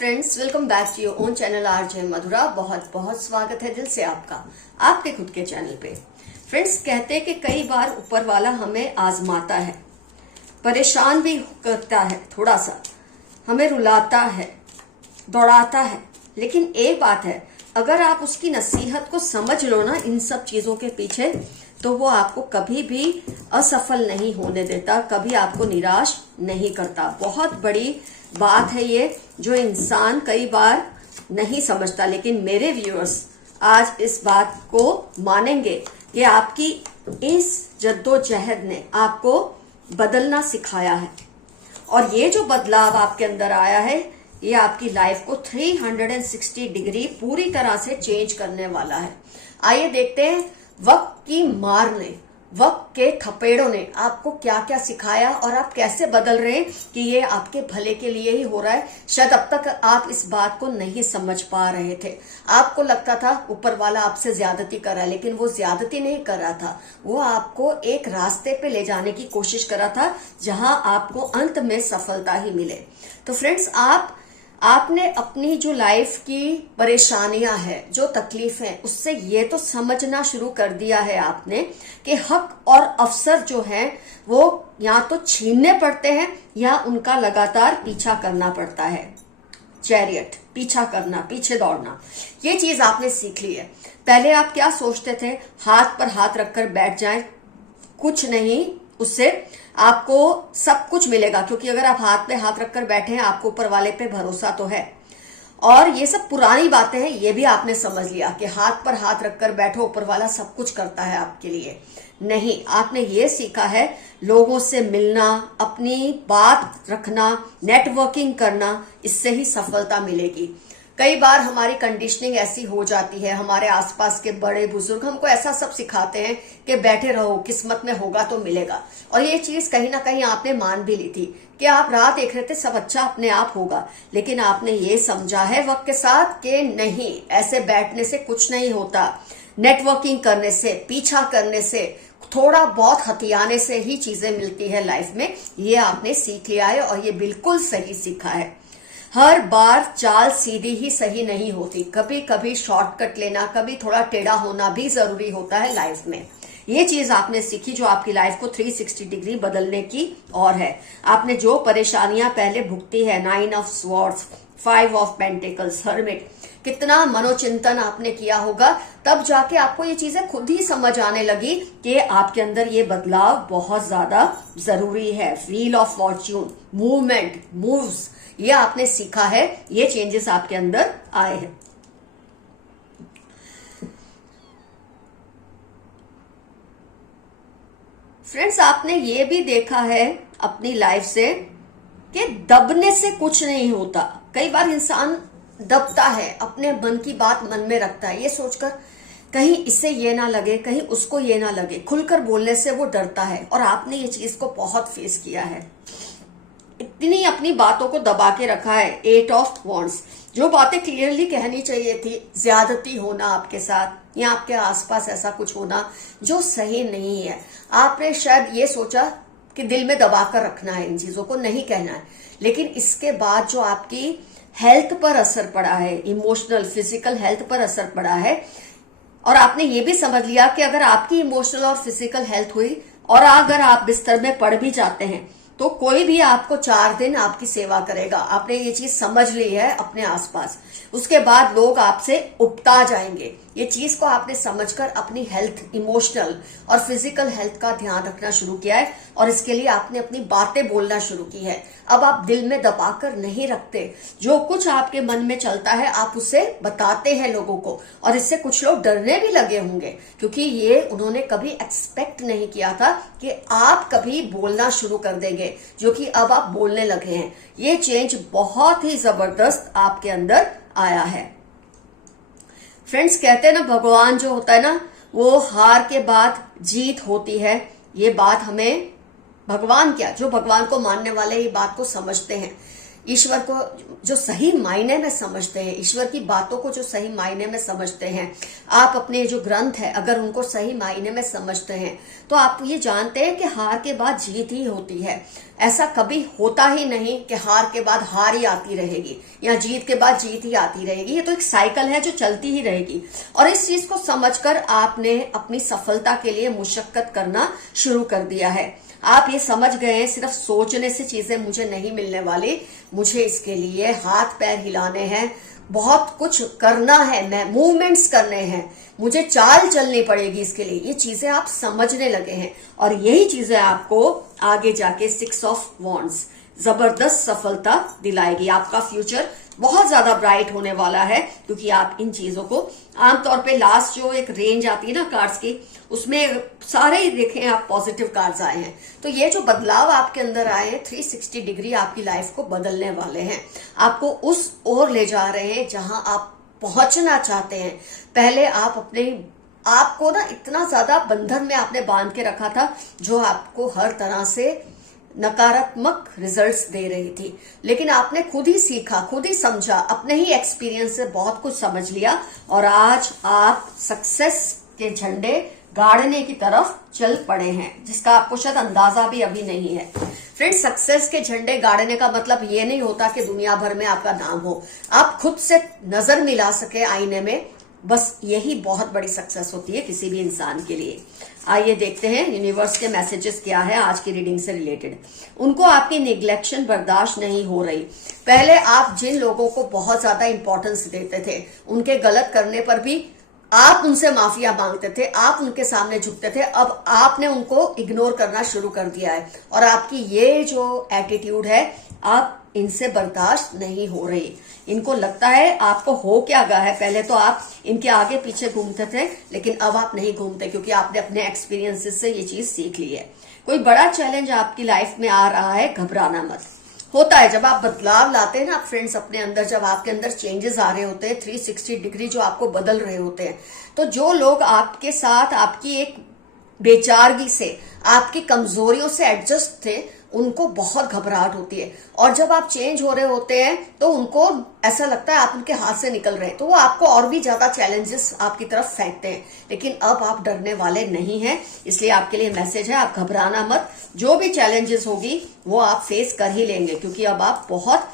Friends, welcome back to your own channel RJ Madhura. बहुत बहुत स्वागत है दिल से आपका आपके खुद के चैनल पे। फ्रेंड्स, कहते हैं कि कई बार ऊपर वाला हमें आजमाता है, परेशान भी करता है, थोड़ा सा हमें रुलाता है, दौड़ाता है। लेकिन एक बात है, अगर आप उसकी नसीहत को समझ लो ना इन सब चीजों के पीछे, तो वो आपको कभी भी असफल नहीं होने देता, कभी आपको निराश नहीं करता। बहुत बड़ी बात है ये, जो इंसान कई बार नहीं समझता। लेकिन मेरे व्यूअर्स आज इस बात को मानेंगे कि आपकी इस जद्दोजहद ने आपको बदलना सिखाया है, और ये जो बदलाव आपके अंदर आया है, ये आपकी लाइफ को 360 डिग्री पूरी तरह से चेंज करने वाला है। आइए देखते हैं वक्त की मार ने, वक्त के थपेड़ों ने आपको क्या क्या सिखाया और आप कैसे बदल रहे हैं कि ये आपके भले के लिए ही हो रहा है। शायद अब तक आप इस बात को नहीं समझ पा रहे थे। आपको लगता था ऊपर वाला आपसे ज्यादती कर रहा है, लेकिन वो ज्यादती नहीं कर रहा था। वो आपको एक रास्ते पे ले जाने की कोशिश कर रहा था, जहां आपको अंत में सफलता ही मिले। तो फ्रेंड्स, आपने अपनी जो लाइफ की परेशानियां हैं, जो तकलीफ है, उससे ये तो समझना शुरू कर दिया है आपने कि हक और अवसर जो है वो या तो छीनने पड़ते हैं या उनका लगातार पीछा करना पड़ता है। चैरियट, पीछा करना, पीछे दौड़ना, ये चीज आपने सीख ली है। पहले आप क्या सोचते थे, हाथ पर हाथ रखकर बैठ जाएं, कुछ नहीं, उससे आपको सब कुछ मिलेगा। क्योंकि अगर आप हाथ पे हाथ रखकर बैठे हैं, आपको ऊपर वाले पे भरोसा तो है। और ये सब पुरानी बातें हैं, ये भी आपने समझ लिया कि हाथ पर हाथ रखकर बैठो, ऊपर वाला सब कुछ करता है आपके लिए। नहीं, आपने ये सीखा है लोगों से मिलना, अपनी बात रखना, नेटवर्किंग करना, इससे ही सफलता मिलेगी। कई बार हमारी कंडीशनिंग ऐसी हो जाती है, हमारे आसपास के बड़े बुजुर्ग हमको ऐसा सब सिखाते हैं कि बैठे रहो, किस्मत में होगा तो मिलेगा। और ये चीज कहीं ना कहीं आपने मान भी ली थी कि आप राह देख रहे थे, सब अच्छा अपने आप होगा। लेकिन आपने ये समझा है वक्त के साथ कि नहीं, ऐसे बैठने से कुछ नहीं होता। नेटवर्किंग करने से, पीछा करने से, थोड़ा बहुत हथियाने से ही चीजें मिलती है लाइफ में। ये आपने सीख लिया है और ये बिल्कुल सही सीखा है। हर बार चाल सीधी ही सही नहीं होती, कभी कभी शॉर्टकट लेना, कभी थोड़ा टेढ़ा होना भी जरूरी होता है लाइफ में। ये चीज आपने सीखी जो आपकी लाइफ को 360 डिग्री बदलने की और है। आपने जो परेशानियां पहले भुगती है, 9 of swords, 5 of pentacles, hermit, कितना मनोचिंतन आपने किया होगा, तब जाके आपको ये चीजें खुद ही समझ आने लगी कि आपके अंदर ये बदलाव बहुत ज्यादा जरूरी है। Wheel of Fortune, movement, moves, ये आपने सीखा है, ये चेंजेस आपके अंदर आए हैं। फ्रेंड्स, आपने ये भी देखा है अपनी लाइफ से कि दबने से कुछ नहीं होता। कई बार इंसान दबता है, अपने मन की बात मन में रखता है, ये सोचकर कहीं इसे ये ना लगे, कहीं उसको ये ना लगे। खुलकर बोलने से वो डरता है, और आपने ये चीज को बहुत फेस किया है। इतनी अपनी बातों को दबा के रखा है। 8 ऑफ वॉन्ड्स, जो बातें क्लियरली कहनी चाहिए थी, ज्यादती होना आपके साथ या आपके आसपास ऐसा कुछ होना जो सही नहीं है, आपने शायद ये सोचा कि दिल में दबा कर रखना है, इन चीजों को नहीं कहना है। लेकिन इसके बाद जो आपकी हेल्थ पर असर पड़ा है, इमोशनल, फिजिकल हेल्थ पर असर पड़ा है, और आपने ये भी समझ लिया कि अगर आपकी इमोशनल और फिजिकल हेल्थ हुई और अगर आप बिस्तर में पड़ भी जाते हैं, तो कोई भी आपको 4 दिन आपकी सेवा करेगा। आपने ये चीज समझ ली है अपने आसपास। उसके बाद लोग आपसे उपता जाएंगे। ये चीज को आपने समझकर अपनी हेल्थ, इमोशनल और फिजिकल हेल्थ का ध्यान रखना शुरू किया है, और इसके लिए आपने अपनी बातें बोलना शुरू की है। अब आप दिल में दबाकर नहीं रखते, जो कुछ आपके मन में चलता है आप उसे बताते हैं लोगों को। और इससे कुछ लोग डरने भी लगे होंगे, क्योंकि ये उन्होंने कभी एक्सपेक्ट नहीं किया था कि आप कभी बोलना शुरू कर देंगे, जो कि अब आप बोलने लगे हैं। ये चेंज बहुत ही जबरदस्त आपके अंदर आया है। फ्रेंड्स, कहते हैं ना, भगवान जो होता है ना, वो हार के बाद जीत होती है। ये बात हमें, भगवान क्या, जो भगवान को मानने वाले ये बात को समझते हैं। ईश्वर को जो सही मायने में समझते हैं, ईश्वर की बातों को जो सही मायने में समझते हैं, आप अपने जो ग्रंथ है अगर उनको सही मायने में समझते हैं तो आप ये जानते हैं कि हार के बाद जीत ही होती है। ऐसा कभी होता ही नहीं कि हार के बाद हार ही आती रहेगी या जीत के बाद जीत ही आती रहेगी। ये तो एक साइकिल है जो चलती ही रहेगी। और इस चीज को समझकर आपने अपनी सफलता के लिए मुशक्कत करना शुरू कर दिया है। आप ये समझ गए हैं सिर्फ सोचने से चीजें मुझे नहीं मिलने वाली, मुझे इसके लिए हाथ पैर हिलाने हैं, बहुत कुछ करना है, मैं मूवमेंट्स करने हैं, मुझे चाल चलनी पड़ेगी इसके लिए। ये चीजें आप समझने लगे हैं और यही चीजें आपको आगे जाके 6 ऑफ वॉन्ड्स जबरदस्त सफलता दिलाएगी। आपका फ्यूचर बहुत ज्यादा ब्राइट होने वाला है क्योंकि आप इन चीजों को आमतौर पे लास्ट जो एक रेंज आती है ना कार्ड्स की, उसमें सारे ही देखें आप पॉजिटिव कार्ड्स आए हैं। तो ये जो बदलाव आपके अंदर आए हैं 360 डिग्री आपकी लाइफ को बदलने वाले हैं, आपको उस ओर ले जा रहे हैं जहां आप पहुंचना चाहते हैं। पहले आप अपने आपको ना इतना ज्यादा बंधन में आपने बांध के रखा था जो आपको हर तरह से नकारात्मक रिजल्ट्स दे रही थी, लेकिन आपने खुद ही सीखा, खुद ही समझा, अपने ही एक्सपीरियंस से बहुत कुछ समझ लिया और आज आप सक्सेस के झंडे गाड़ने की तरफ चल पड़े हैं, जिसका आपको शायद अंदाजा भी अभी नहीं है। फ्रेंड्स, सक्सेस के झंडे गाड़ने का मतलब ये नहीं होता कि दुनिया भर में आपका नाम हो, आप खुद से नजर मिला सके आईने में, बस यही बहुत बड़ी सक्सेस होती है किसी भी इंसान के लिए। आइए देखते हैं यूनिवर्स के मैसेजेस क्या है आज की रीडिंग से रिलेटेड। उनको आपकी निग्लेक्शन बर्दाश्त नहीं हो रही। पहले आप जिन लोगों को बहुत ज्यादा इंपॉर्टेंस देते थे, उनके गलत करने पर भी आप उनसे माफिया मांगते थे, आप उनके सामने झुकते थे, अब आपने उनको इग्नोर करना शुरू कर दिया है और आपकी ये जो एटीट्यूड है आप इनसे बर्दाश्त नहीं हो रही। इनको लगता है आपको हो क्या गया है। पहले तो आप इनके आगे पीछे घूमते थे, लेकिन अब आप नहीं घूमते क्योंकि आपने अपने एक्सपीरियंसेस से ये चीज सीख ली है। कोई बड़ा चैलेंज आपकी लाइफ में आ रहा है, घबराना मत। होता है जब आप बदलाव लाते हैं ना फ्रेंड्स अपने अंदर, जब आपके अंदर चेंजेस आ रहे होते हैं 360 डिग्री जो आपको बदल रहे होते हैं, तो जो लोग आपके साथ आपकी एक बेचारगी से, आपकी कमजोरियों से एडजस्ट थे, उनको बहुत घबराहट होती है। और जब आप चेंज हो रहे होते हैं तो उनको ऐसा लगता है आप उनके हाथ से निकल रहे हैं, तो वो आपको और भी ज्यादा चैलेंजेस आपकी तरफ फेंकते हैं। लेकिन अब आप डरने वाले नहीं हैं, इसलिए आपके लिए मैसेज है, आप घबराना मत। जो भी चैलेंजेस होगी वो आप फेस कर ही लेंगे क्योंकि अब आप बहुत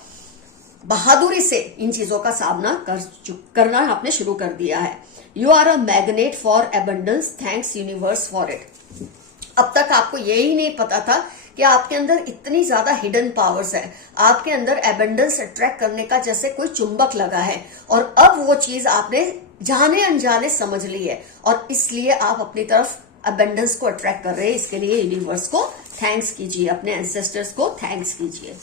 बहादुरी से इन चीजों का सामना करना आपने शुरू कर दिया है। You are a magnet for abundance, thanks universe for it. अब तक आपको यही नहीं पता था कि आपके अंदर इतनी ज्यादा हिडन पावर्स है, आपके अंदर एबंडेंस अट्रैक्ट करने का जैसे कोई चुंबक लगा है और अब वो चीज आपने जाने अनजाने समझ ली है और इसलिए आप अपनी तरफ एबंडेंस को अट्रैक्ट कर रहे हैं। इसके लिए यूनिवर्स को थैंक्स कीजिए, अपने एंसेस्टर्स को थैंक्स कीजिए।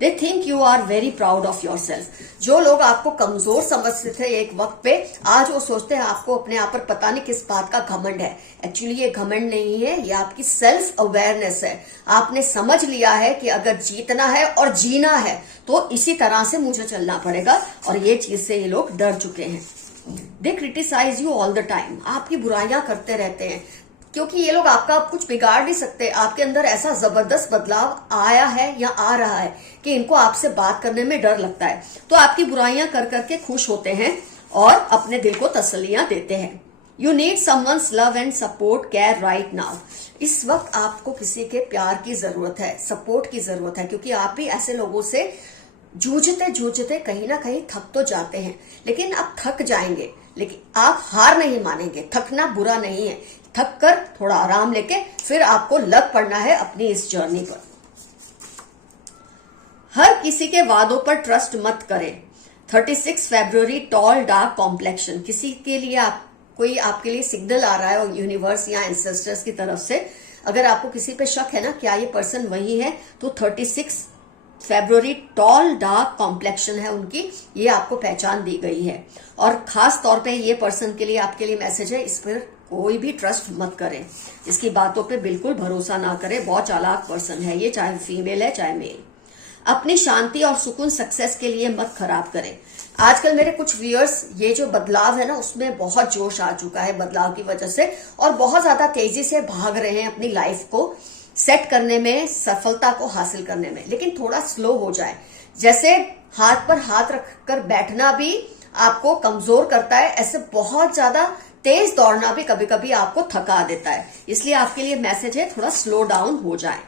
They think you are very proud of yourself. जो लोग आपको कमजोर समझते थे एक वक्त पे, आज वो सोचते हैं आपको अपने आप पर पता नहीं किस बात का घमंड है। एक्चुअली ये घमंड नहीं है, ये आपकी सेल्फ अवेयरनेस है। आपने समझ लिया है कि अगर जीतना है और जीना है तो इसी तरह से मुझे चलना पड़ेगा और ये चीज से ये लोग डर चुके हैं। They criticise you all the time, आपकी बुराइयां करते रहते हैं क्योंकि ये लोग आपका कुछ बिगाड़ नहीं सकते। आपके अंदर ऐसा जबरदस्त बदलाव आया है या आ रहा है कि इनको आपसे बात करने में डर लगता है, तो आपकी बुराइयां कर करके खुश होते हैं और अपने दिल को तसल्लियां देते हैं। You need someone's love and support care right now. इस वक्त आपको किसी के प्यार की जरूरत है, सपोर्ट की जरूरत है, क्योंकि आप भी ऐसे लोगों से जूझते जूझते कहीं ना कहीं थक तो जाते हैं। लेकिन आप थक जाएंगे, लेकिन आप हार नहीं मानेंगे। थकना बुरा नहीं है, थक कर थोड़ा आराम लेके फिर आपको लग पड़ना है अपनी इस जर्नी पर। हर किसी के वादों पर ट्रस्ट मत करें। 36 फरवरी, टॉल डार्क कॉम्प्लेक्शन। किसी के लिए कोई आपके लिए सिग्नल आ रहा है और यूनिवर्स या एंसेस्टर्स की तरफ से, अगर आपको किसी पे शक है ना क्या ये पर्सन वही है, तो 36 फरवरी टॉल डार्क कॉम्प्लेक्शन है उनकी, ये आपको पहचान दी गई है। और खास तौर पे ये पर्सन के लिए आपके लिए मैसेज है, इस पर कोई भी ट्रस्ट मत करें, इसकी बातों पे बिल्कुल भरोसा ना करें। बहुत चालाक पर्सन है ये, चाहे फीमेल है चाहे मेल। अपनी शांति और सुकून सक्सेस के लिए मत खराब करें। आजकल मेरे कुछ व्यूअर्स, ये जो बदलाव है ना उसमें बहुत जोश आ चुका है बदलाव की वजह से, और बहुत ज्यादा तेजी से भाग रहे हैं अपनी लाइफ को सेट करने में, सफलता को हासिल करने में। लेकिन थोड़ा स्लो हो जाए, जैसे हाथ पर हाथ रखकर बैठना भी आपको कमजोर करता है, ऐसे बहुत ज्यादा तेज दौड़ना भी कभी कभी आपको थका देता है। इसलिए आपके लिए मैसेज है, थोड़ा स्लो डाउन हो जाए।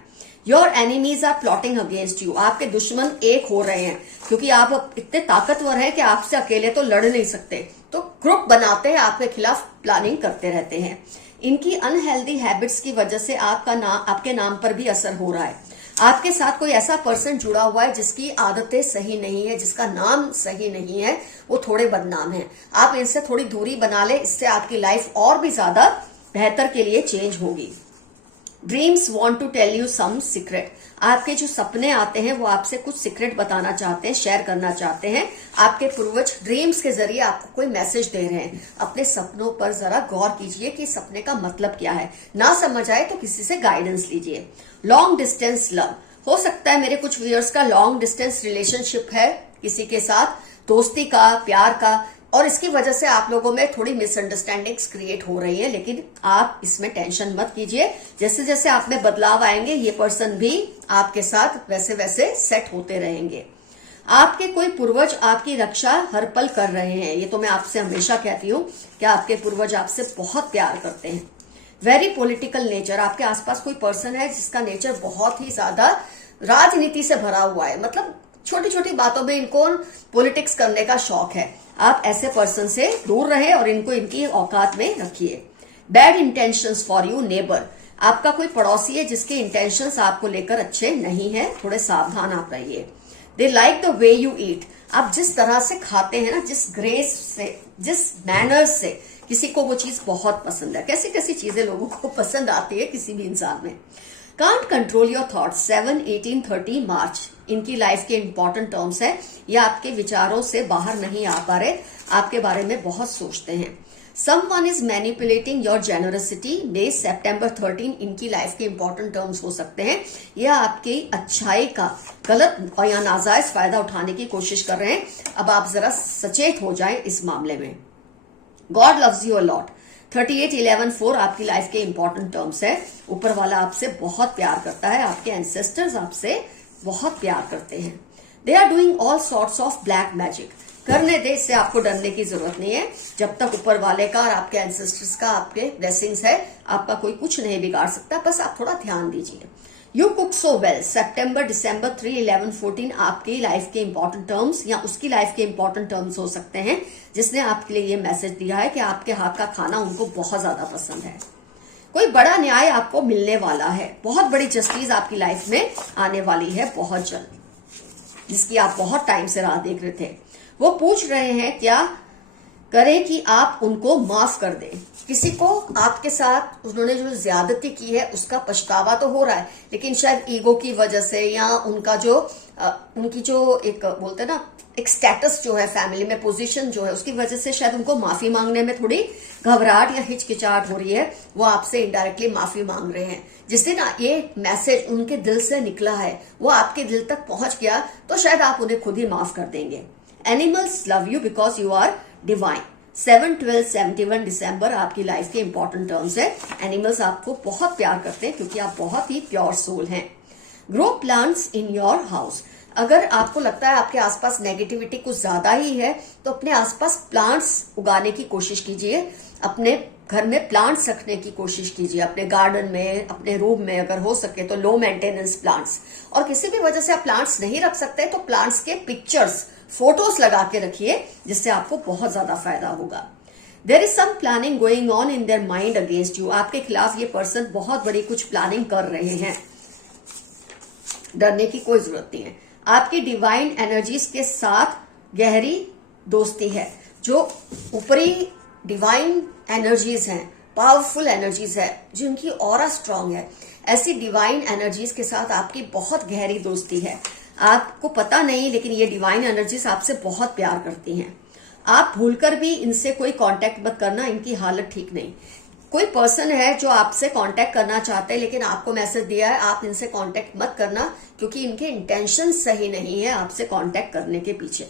Your enemies are plotting against you, आपके दुश्मन एक हो रहे हैं, क्योंकि आप अब इतने ताकतवर हैं कि आपसे अकेले तो लड़ नहीं सकते, तो ग्रुप बनाते हैं, आपके खिलाफ प्लानिंग करते रहते हैं। इनकी अनहेल्दी हैबिट्स की वजह से आपके नाम पर भी असर हो रहा है। आपके साथ कोई ऐसा पर्सन जुड़ा हुआ है जिसकी आदतें सही नहीं है, जिसका नाम सही नहीं है, वो थोड़े बदनाम है। आप इनसे थोड़ी दूरी बना ले, इससे आपकी लाइफ और भी ज्यादा बेहतर के लिए चेंज होगी। Dreams want to tell you some secret, आपके जो सपने आते हैं वो आपसे कुछ सीक्रेट बताना चाहते हैं, शेयर करना चाहते हैं। आपके पूर्वज ड्रीम्स के जरिए आपको कोई मैसेज दे रहे हैं। अपने सपनों पर जरा गौर कीजिए कि सपने का मतलब क्या है। ना समझ आए तो किसी से गाइडेंस लीजिए। लॉन्ग डिस्टेंस लव, हो सकता है मेरे कुछ व्यूअर्स का लॉन्ग डिस्टेंस रिलेशनशिप है किसी के साथ, दोस्ती का, प्यार का, और इसकी वजह से आप लोगों में थोड़ी मिसअंडरस्टैंडिंग्स क्रिएट हो रही है। लेकिन आप इसमें टेंशन मत कीजिए, जैसे जैसे आप में बदलाव आएंगे ये पर्सन भी आपके साथ वैसे वैसे सेट होते रहेंगे। आपके कोई पूर्वज आपकी रक्षा हर पल कर रहे हैं, ये तो मैं आपसे हमेशा कहती हूँ कि आपके पूर्वज आपसे बहुत प्यार करते हैं। वेरी पॉलिटिकल नेचर, आपके आसपास कोई पर्सन है जिसका नेचर बहुत ही ज्यादा राजनीति से भरा हुआ है, मतलब छोटी छोटी बातों में इनको पॉलिटिक्स करने का शौक है। आप ऐसे पर्सन से दूर रहे और इनको इनकी औकात में रखिए। Bad intentions for you neighbour, आपका कोई पड़ोसी है जिसके इंटेंशंस आपको लेकर अच्छे नहीं है, थोड़े सावधान आप रहिए। They like the way you eat, आप जिस तरह से खाते हैं ना, जिस ग्रेस से, जिस मैनर्स से, किसी को वो चीज बहुत पसंद है। कैसी कैसी चीजें लोगों को पसंद आती है किसी भी इंसान में। कांट कंट्रोल योर थॉट्स, 7, 18, 30 मार्च इनकी लाइफ के इंपॉर्टेंट टर्म्स है। ये आपके विचारों से बाहर नहीं आ पा रहे, आपके बारे में बहुत सोचते हैं। Someone is manipulating your generosity, day September 13 इनकी लाइफ के इंपॉर्टेंट टर्म्स हो सकते हैं। यह आपकी अच्छाई का गलत और या नाजायज फायदा उठाने की कोशिश कर रहे हैं। अब आप जरा सचेत हो जाएं इस मामले में। God loves you a lot, 38, 11, 4 आपकी लाइफ के इंपॉर्टेंट टर्म्स है। ऊपर वाला आपसे बहुत प्यार करता है, आपके एंसेस्टर्स आपसे बहुत प्यार करते हैं। They are doing all sorts of black magic, करने दे, इससे आपको डरने की जरूरत नहीं है। जब तक ऊपर वाले का और आपके एंसेस्टर्स का आपके ब्लेसिंग्स है, आपका कोई कुछ नहीं बिगाड़ सकता, बस आप थोड़ा ध्यान दीजिए। You cook so well, September, December 3, 11, 14 आपकी लाइफ के इंपॉर्टेंट टर्म्स या उसकी लाइफ के इंपॉर्टेंट टर्म्स हो सकते हैं, जिसने आपके लिए ये मैसेज दिया है कि आपके हाथ का खाना उनको बहुत ज्यादा पसंद है। कोई बड़ा न्याय आपको मिलने वाला है, बहुत बड़ी जस्टिस आपकी लाइफ में आने वाली है बहुत जल्द, जिसकी आप बहुत टाइम से राह देख रहे थे। वो पूछ रहे हैं क्या करें कि आप उनको माफ कर दें। किसी को आपके साथ उन्होंने जो ज्यादती की है उसका पछतावा तो हो रहा है, लेकिन शायद ईगो की वजह से या उनका जो उनकी जो एक बोलते हैं ना, एक स्टेटस जो है फैमिली में, पोजीशन जो है, उसकी वजह से शायद उनको माफी मांगने में थोड़ी घबराहट या हिचकिचाहट हो रही है। वो आपसे इनडायरेक्टली माफी मांग रहे हैं। जिस दिन ये मैसेज उनके दिल से निकला है वो आपके दिल तक पहुंच गया तो शायद आप उन्हें खुद ही माफ कर देंगे। Animals love you because you are divine, 7, 12, 71 दिसंबर आपकी लाइफ के इंपॉर्टेंट टर्म्स है। एनिमल्स आपको बहुत प्यार करते हैं क्योंकि आप बहुत ही प्योर सोल हैं। Grow plants in your house, अगर आपको लगता है आपके आसपास नेगेटिविटी कुछ ज्यादा ही है तो अपने आसपास प्लांट्स उगाने की कोशिश कीजिए। अपने घर में प्लांट्स रखने की कोशिश कीजिए, अपने गार्डन में, अपने रूम में, अगर हो सके तो लो मेंटेनेंस प्लांट्स। और किसी भी वजह से आप प्लांट्स नहीं रख सकते तो प्लांट्स के पिक्चर्स, फोटोज लगा के रखिए, जिससे आपको बहुत ज्यादा फायदा होगा। There is some planning going on in their mind against you, आपके खिलाफ ये पर्सन बहुत बड़ी कुछ प्लानिंग कर रहे हैं। डरने की कोई जरूरत नहीं है। आपकी डिवाइन एनर्जीज के साथ गहरी दोस्ती है। जो ऊपरी डिवाइन एनर्जीज हैं, पावरफुल एनर्जीज है, जिनकी ऑरा स्ट्रांग है, ऐसी डिवाइन एनर्जीज के साथ आपकी बहुत गहरी दोस्ती है। आपको पता नहीं लेकिन ये डिवाइन एनर्जीज आपसे बहुत प्यार करती हैं। आप भूलकर भी इनसे कोई कांटेक्ट मत करना, इनकी हालत ठीक नहीं। कोई पर्सन है जो आपसे कांटेक्ट करना चाहते हैं लेकिन आपको मैसेज दिया है आप इनसे कांटेक्ट मत करना, क्योंकि इनके इंटेंशन सही नहीं है आपसे कांटेक्ट करने के पीछे।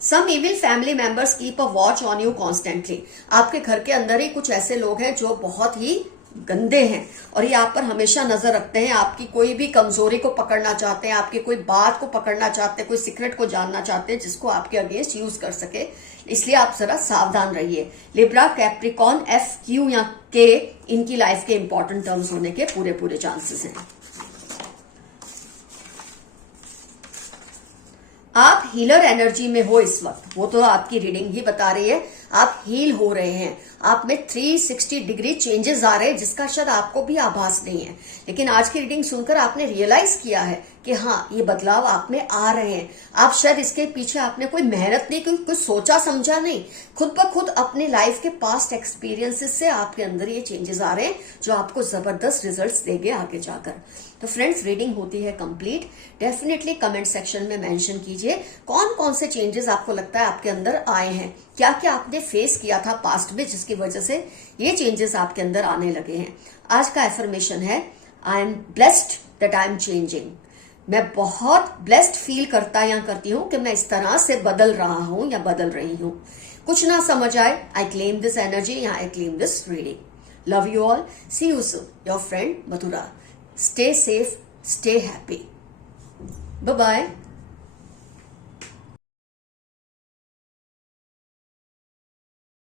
Some evil family members keep a watch on you constantly, आपके घर के अंदर ही कुछ ऐसे लोग हैं जो बहुत ही गंदे हैं और ये आप पर हमेशा नजर रखते हैं। आपकी कोई भी कमजोरी को पकड़ना चाहते हैं, आपकी कोई बात को पकड़ना चाहते हैं, कोई सीक्रेट को जानना चाहते हैं जिसको आपके अगेंस्ट यूज कर सके, इसलिए आप जरा सावधान रहिए। लिब्रा, कैप्रिकॉन, एफ, क्यू या के इनकी लाइफ के इंपॉर्टेंट टर्म्स होने के पूरे पूरे चांसेस हैं। आप हीलर एनर्जी में हो इस वक्त, वो तो आपकी रीडिंग ही बता रही है। आप हील हो रहे हैं, आप में 360 डिग्री चेंजेस आ रहे हैं जिसका शायद आपको भी आभास नहीं है, लेकिन आज की रीडिंग सुनकर आपने रियलाइज किया है कि हाँ, ये बदलाव आप में आ रहे हैं। आप शायद इसके पीछे आपने कोई मेहनत नहीं की, कुछ सोचा समझा नहीं, खुद ब खुद अपने लाइफ के पास्ट एक्सपीरियंसेस से आपके अंदर ये चेंजेस आ रहे हैं जो आपको जबरदस्त रिजल्ट्स देंगे आगे जाकर। तो फ्रेंड्स, रीडिंग होती है कंप्लीट। डेफिनेटली कमेंट सेक्शन में मेंशन कीजिए कौन कौन से चेंजेस आपको लगता है आपके अंदर आए हैं, क्या क्या आपने फेस किया था पास्ट में जिसकी वजह से ये चेंजेस आपके अंदर आने लगे हैं। आज का एफर्मेशन है, I am blessed that I am changing. मैं बहुत ब्लेस्ड फील करता या करती हूं कि मैं इस तरह से बदल रहा हूं या बदल रही हूं। कुछ ना समझ आए, आई क्लेम दिस एनर्जी या I claim this reading. Love you all, see you soon, your friend Madhura. Stay safe, stay happy. Bye-bye.